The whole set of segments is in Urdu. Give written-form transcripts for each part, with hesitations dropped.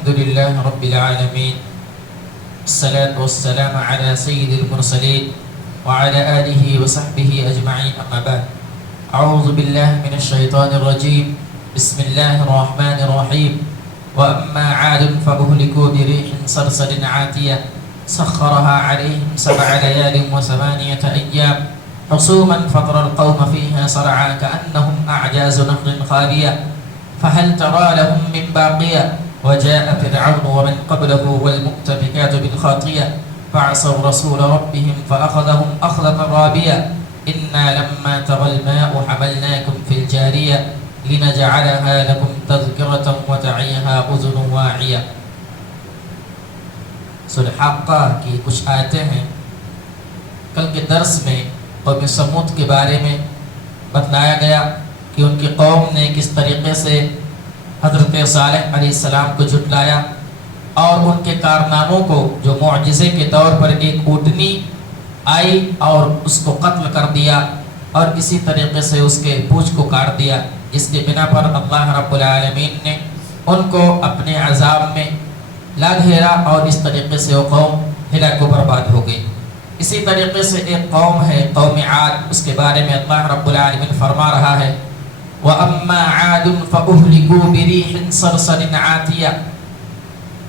الحمد لله رب العالمين، الصلاة والسلام على سيد المرسلين وعلى آله وصحبه أجمعين، أما بعد. أعوذ بالله من الشيطان الرجيم، بسم الله الرحمن الرحيم. وأما عاد فأهلكوا بريح صرصر عاتية سخرها عليهم 7 ليال و8 أيام حصوما فترى القوم فيها صرعا كأنهم أعجاز نخل خالية فهل ترى لهم من باقية. وجاء فرعون ومن قبله والمؤتفكات بالخاطية فعصوا رسول ربهم فأخذهم أخذة رابية. إنا لما طغى الماء حملناكم في الجارية لنجعلها لكم تذكرة وتعيها أذن واعية. سورہ حاقہ کی کچھ آیتیں ہیں. کل کے درس میں قوم سمود کے بارے میں بتلایا گیا کہ ان کی قوم نے کس طریقے سے حضرت صالح علیہ السلام کو جھٹلایا اور ان کے کارناموں کو، جو معجزے کے طور پر ایک اونٹنی آئی اور اس کو قتل کر دیا اور اسی طریقے سے اس کے پونچھ کو کاٹ دیا، جس کے بنا پر اللہ رب العالمین نے ان کو اپنے عذاب میں لا گھیرا اور اس طریقے سے وہ قوم ہلاک و برباد ہو گئی. اسی طریقے سے ایک قوم ہے قوم عاد، اس کے بارے میں اللہ رب العالمین فرما رہا ہے وَأَمَّا عَادٌ فَأُهْلِكُوا بِرِيحٍ صَرْصَرٍ عَاتِيَةٍ.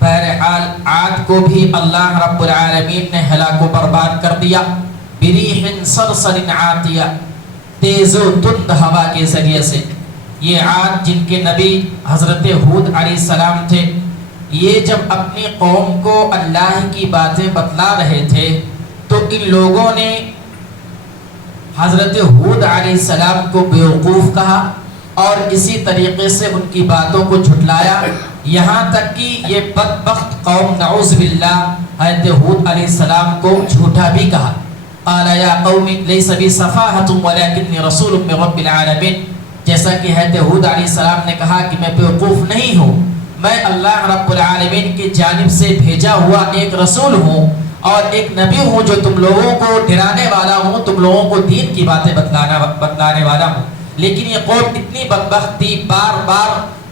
بہرحال عاد کو بھی اللہ رب العالمین نے ہلاک و برباد کر دیا. بِرِيحٍ صَرْصَرٍ عَاتِيَةٍ، تیز و تند ہوا کے ذریعے سے. یہ عاد جن کے نبی حضرت ہود علیہ السلام تھے، یہ جب اپنی قوم کو اللہ کی باتیں بتلا رہے تھے تو ان لوگوں نے حضرت ہود علیہ السلام کو بیوقوف کہا اور اسی طریقے سے ان کی باتوں کو جھٹلایا، یہاں تک کہ یہ بدبخت قوم نعوذ باللہ حضرت ہود علیہ السلام کو جھوٹا بھی کہا. قال یا قوم لیس بی سفاہۃ ولکنی رسول من رب العالمین. جیسا کہ حضرت ہود علیہ السلام نے کہا کہ میں بیوقوف نہیں ہوں، میں اللہ رب العالمین کی جانب سے بھیجا ہوا ایک رسول ہوں اور ایک نبی ہوں جو تم لوگوں کو ڈرانے والا ہوں، تم لوگوں کو دین کی باتیں بتلانے والا ہوں. لیکن یہ قوم اتنی بدبخت تھی، بار بار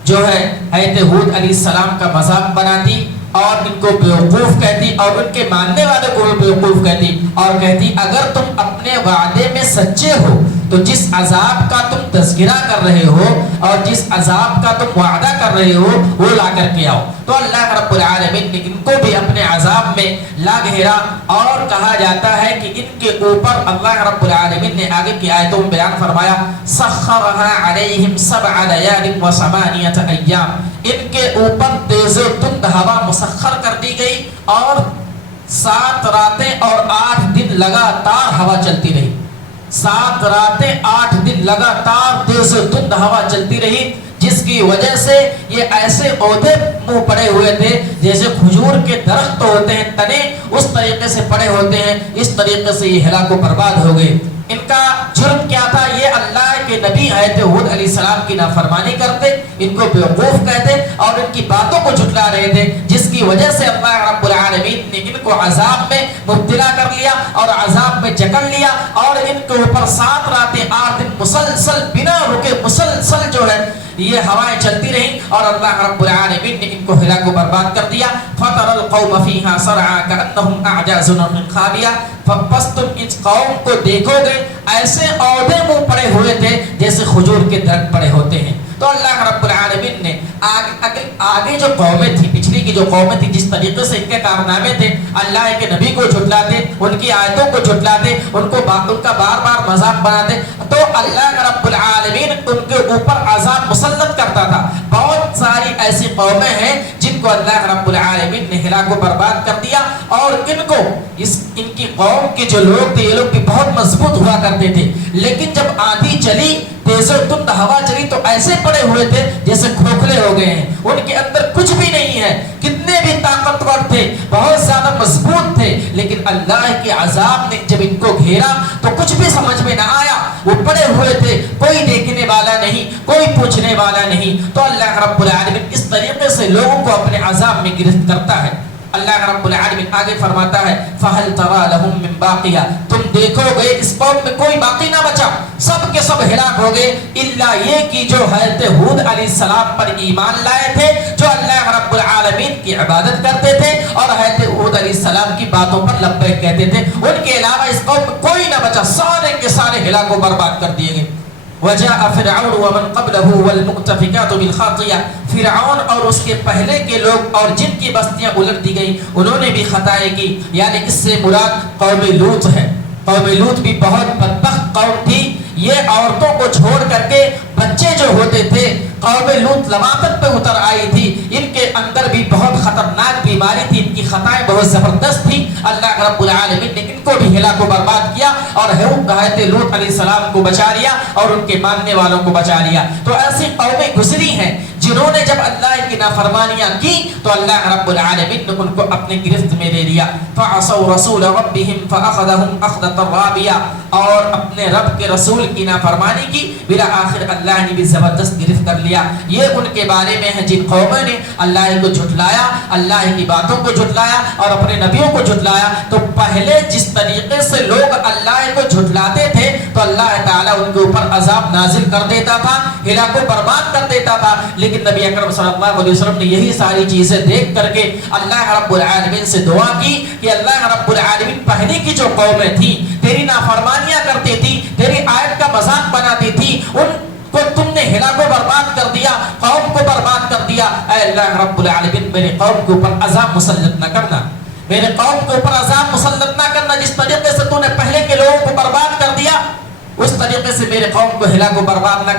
جو ہے حضرت ہود علیہ السلام کا مذاق بناتی اور ان کو بیوقوف کہتی اور ان کے ماننے والوں کو بیوقوف کہتی اور کہتی اگر تم اپنے وعدے میں سچے ہو تو جس عذاب کا تم تذکرہ کر رہے ہو اور جس عذاب کا تم وعدہ کر رہے ہو وہ لا کر کے آؤ. تو اللہ رب العالمین نے ان کو بھی اپنے عذاب میں لا گھیرا اور کہا جاتا ہے کہ ان کے اوپر اللہ رب العالمین نے آگے کی آیتوں میں بیان فرمایا سخرها علیہم 7 لیال و8 ایام. ان کے اوپر تیز و تند ہوا مسخر کر دی گئی اور 7 راتیں اور 8 دن لگاتار ہوا چلتی رہی. 7 راتیں 8 دن لگاتار تیز و تند ہوا چلتی رہی، جس کی وجہ سے یہ ایسے عہدے منہ پڑے ہوئے تھے جیسے کھجور کے درخت ہوتے ہیں تنے اس طریقے سے پڑے ہوتے ہیں. اس طریقے سے یہ ہلاک و برباد ہو گئے. ان کا جرم کیا تھا؟ یہ اللہ کے نبی حضرت ہود علیہ السلام کی نافرمانی کرتے، ان کو بیوقوف کہتے اور ان کی باتوں کو جھٹلا رہے تھے، جس کی وجہ سے اللہ رب العالمین نے ان کو عذاب میں مبتلا کر لیا اور عذاب میں جکڑ لیا اور ان کے اوپر 7 راتیں 8 دن مسلسل بنا رکے مسلسل جو ہے یہ ہوائیں چلتی رہیں اور اللہ رب العالمین نے ان کو ہلاک و برباد کر دیا. فَتَرَى الْقَوْمَ فِيهَا صَرْعَا كَأَنَّهُمْ أَعْجَازُ نَخْلٍ خَاوِيَةٍ. پس تم اس قوم کو دیکھو گے ایسے عہدے منہ پڑے ہوئے تھے جیسے کھجور کے درخت پڑے ہوتے ہیں. تو اللہ رب العالمین نے آگے جو قومیں تھی، پچھلی کی جو قومیں تھی، جس طریقے سے ان کے کارنامے تھے، اللہ کے نبی کو جھٹلاتے، ان کی آیتوں کو جھٹلاتے، ان کا بار بار مذاق بناتے، تو اللہ رب العالمین ان کے اوپر عذاب مسلط کرتا تھا. بہت ساری ایسی قومیں ہیں جن کو اللہ رب العالمین نے ہلاک و برباد کر دیا اور ان کو ان کی قوم کے جو لوگ تھے یہ لوگ بھی بہت مضبوط ہوا کرتے تھے، لیکن جب آندھی چلی، تیز و تند ہوا چلی تو ایسے پڑے ہوئے تھے جیسے کھوکھلے ہو گئے ہیں. ان کے اندر کچھ بھی نہیں ہے، کتنے بھی طاقتور تھے، بہت زیادہ مضبوط تھے، لیکن اللہ کے عذاب نے جب ان کو گھیرا تو کچھ بھی سمجھ میں نہ آیا. وہ پڑے ہوئے تھے، کوئی دیکھنے والا نہیں، کوئی پوچھنے والا نہیں. تو اللہ رب العالمین اس طریقے سے لوگوں کو اپنے عذاب میں گرفت کرتا ہے. اللہ رب العالمین آگے فرماتا ہے فَهَلْ تَرَى لَهُم مِّن بَاقِيَةٍ، تم دیکھو گے اس قوم میں کوئی باقی نہ بچا، سب کے سب ہلاک ہو گئے الا یہ کہ جو حضرت ہود علیہ السلام پر ایمان لائے تھے، جو اللہ رب العالمین کی عبادت کرتے تھے اور حضرت ہود علیہ السلام کی باتوں پر لبیک کہتے تھے، ان کے علاوہ اس قوم میں کوئی نہ بچا، سارے کے سارے ہلاک و برباد کر دیے گئے۔ وَجَاءَ فِرْعَوْنُ وَمَنْ قَبْلَهُ وَالْمُؤْتَفِكَاتُ بِالْخَاطِئَةِ، فرعون اور اس کے پہلے کے لوگ اور جن کی بستیاں الٹ دی گئیں انہوں نے بھی خطائیں کی، یعنی اس سے مراد قوم لوط ہے۔ قوم لوط بھی بہت بدبخت قوم تھی، یہ عورتوں کو چھوڑ کر کے بچے جو ہوتے تھے، قوم لوط لواطت پہ اتر آئی تھی، ان کے اندر بھی بہت خطرناک بیماری تھی، ان کی خطائیں بہت زبردست تھی، اللہ رب العالمین نے ان کو بھی ہلاک و برباد کیا اور حضرت لوط علیہ السلام کو بچا لیا اور ان کے ماننے والوں کو بچا لیا۔ تو ایسی قومیں گزری ہیں جنہوں نے جب اللہ کی نافرمانیاں کی تو اللہ رب العالمین نے ان کو اپنے گرفت میں لے لیا۔ فَعَصَوْا رَسُولَ رَبِّهِمْ فَأَخَذَهُمْ أَخْذَةً رَابِيَةً، اور اپنے رب کے رسول کی نافرمانی کی، بلا آخر اللہ نے بھی زبردست گرفت کر لیا۔ یہ ان کے بارے میں ہے جن قوموں نے اللہ کو جھٹلایا، اللہ کی باتوں کو جھٹلایا اور اپنے نبیوں کو جھٹلایا۔ تو پہلے جس طریقے سے لوگ اللہ کو جھٹلاتے تھے تو اللہ تعالیٰ ان کے اوپر عذاب نازل کر دیتا تھا، ہلاک و برباد کر دیتا تھا، لیکن نبی اکرم صلی اللہ علیہ وسلم نے یہی ساری چیزیں دیکھ کر کے اللہ رب العالمین سے دعا کی کہ اللہ رب العالمین پہلے کی جو قومیں تھیں تیری نافرمانیاں کرتی تھی، تیری آیت کا مذاق بناتی تھی، ان کو تم نے ہلاک و برباد کر دیا، قوم کو برباد کر دیا۔ اے اللہ رب العالمین میرے قوم کے اوپر عذاب مسلط نہ کرنا، میرے قوم کے اوپر عذاب مسلط نہ کرنا، جس طریقے سے تو نے پہلے کے لوگوں کو برباد کر دیا اس طریقے سے میرے قوم کو ہلاک و برباد نہ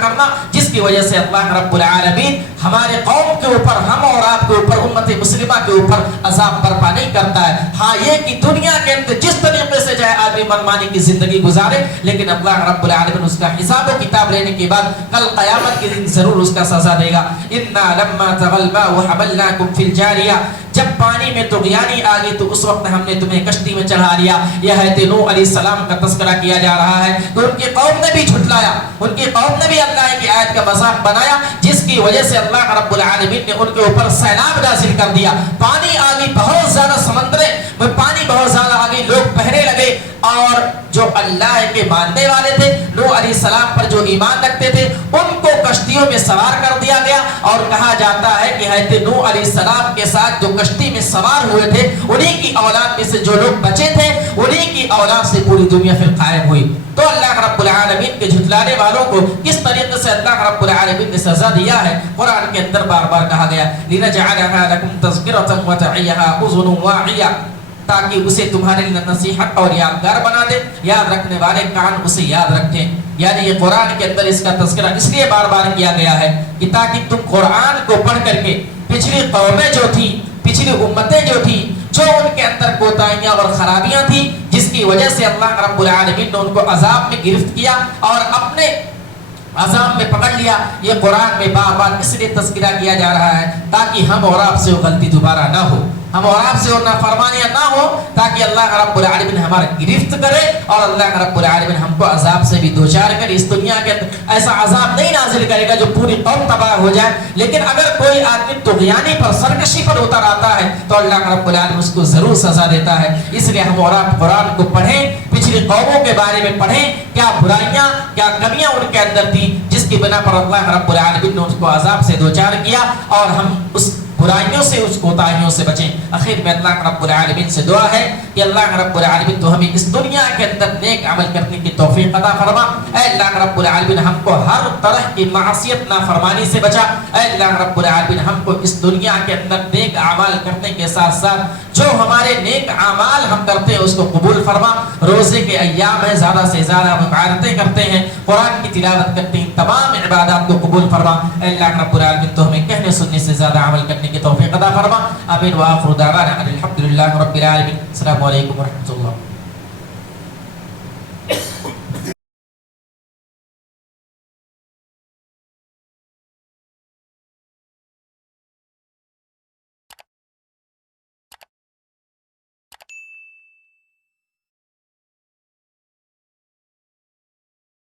کرنا، جس کی وجہ سے اللہ رب العالمین ہمارے قوم کے اوپر، ہم اور آپ کے اوپر، امت مسلمہ کے اوپر عذاب برپا نہیں کرتا ہے۔ ہاں یہ کہ دنیا کے اندر جس طریقے سے جائے آدمی منمانی کی زندگی گزارے، لیکن اللہ رب العالمین اس کا حساب و کتاب لینے کے بعد کل قیامت کے دن ضرور اس کا سزا دے گا۔ اِنَّا لَمَّا تَغَى الْمَاءُ حَمَلْنَاكُمْ فِي الْجَارِيَةِ، جب پانی میں طغیانی آ گئی تو اس وقت ہم نے تمہیں کشتی میں چڑھا لیا۔ یہ حضرت نوح علیہ السلام کا تذکرہ کیا جا رہا ہے، تو ان کی قوم نے بھی جھٹلایا، ان کی قوم نے بھی اللہ کی آیت کا مذاق بنایا، جس کی وجہ سے اللہ رب العالمین نے ان کے اوپر سیلاب نازل کر دیا، پانی آ گئی، بہت زیادہ سمندریں میں پانی بہت زیادہ آ گئی، لوگ بہنے لگے، اور جو اللہ کے ماننے والے تھے، نوح علیہ السلام پر جو ایمان رکھتے تھے، ان کو کشتیوں میں سوار کر دیا گیا، اور کہا جاتا ہے کہ حضرت نوح علیہ السلام کے ساتھ جو کشتی میں سوار ہوئے تھے انہی کی اولاد میں سے جو لوگ بچے تھے انہی کی اولاد سے پوری دنیا پھر قائم ہوئی۔ تو اللہ رب العالمین کے جھٹلانے والوں کو کس طریقے سے اللہ رب العالمین نے سزا دیا ہے قرآن کے اندر بار بار کہا گیا، لِنَجْعَلَهَا لَكُمْ تَذْكِرَةً وَتَعِيَّهَا أُذُنٌ وَاعِيَةٌ، تاکہ اسے تمہارے لیے نصیحت اور یادگار بنا دے، یاد رکھنے والے کان اسے یاد رکھیں۔ یعنی یہ قرآن کے اندر اس کا تذکرہ اس لیے بار بار کیا گیا ہے کہ تاکہ تم قرآن کو پڑھ کر کے پچھلی قومیں جو تھیں، پچھلی امتیں جو تھیں، جو ان کے اندر کوتاہیاں اور خرابیاں تھیں، جس کی وجہ سے اللہ رب العالمین نے ان کو عذاب میں گرفت کیا اور اپنے عذاب میں پکڑ لیا، یہ قرآن میں بار بار اس لیے تذکرہ کیا جا رہا ہے تاکہ ہم اور آپ سے وہ غلطی دوبارہ نہ ہو، ہم اور آپ سے وہ نافرمانیاں نہ ہو، تاکہ اللہ رب العالمین ہمارا گرفت کرے اور اللہ رب العالمین ہم کو عذاب سے بھی دوچار کرے۔ اس دنیا کے اندر ایسا عذاب نہیں نازل کرے گا جو پوری قوم تباہ ہو جائے، لیکن اگر کوئی آدمی طغیانی پر، سرکشی پر اتر آتا ہے تو اللہ رب العالمین اس کو ضرور سزا دیتا ہے۔ اس لیے ہم اور آپ قرآن کو پڑھیں، پچھلی قوموں کے بارے میں پڑھیں، کیا برائیاں، کیا کمیاں ان کے اندر تھیں جس کی بنا پر اللہ رب العالمین نے اس کو عذاب سے دوچار کیا، اور ہم اس برائیوں سے، اس کوتاہیوں سے بچیں۔ آخر میں اللہ رب العالمین سے دعا ہے کہ اللہ رب العالمین تو ہمیں اس دنیا کے اندر نیک عمل کرنے کی توفیق عطا فرما۔ اے اللہ رب العالمین ہم کو ہر طرح کی معصیت نافرمانی سے بچا۔ اے اللہ رب العالمین ہم کو اس دنیا کے اندر نیک اعمال کرنے کے ساتھ ساتھ جو ہمارے نیک اعمال ہم کرتے ہیں اس کو قبول فرما۔ روزے کے ایام ہے، زیادہ سے زیادہ ہم عبادتیں کرتے ہیں، قرآن کی تلاوت کرتے ہیں، تمام عبادات کو قبول فرما۔ اے اللہ رب العالمین تو ہمیں کہنے سننے سے زیادہ عمل کرنے کی توفیق عطا فرما۔ آمین وآخر دعوانا ان الحمد للہ رب العالمین۔ السلام علیکم ورحمۃ اللہ۔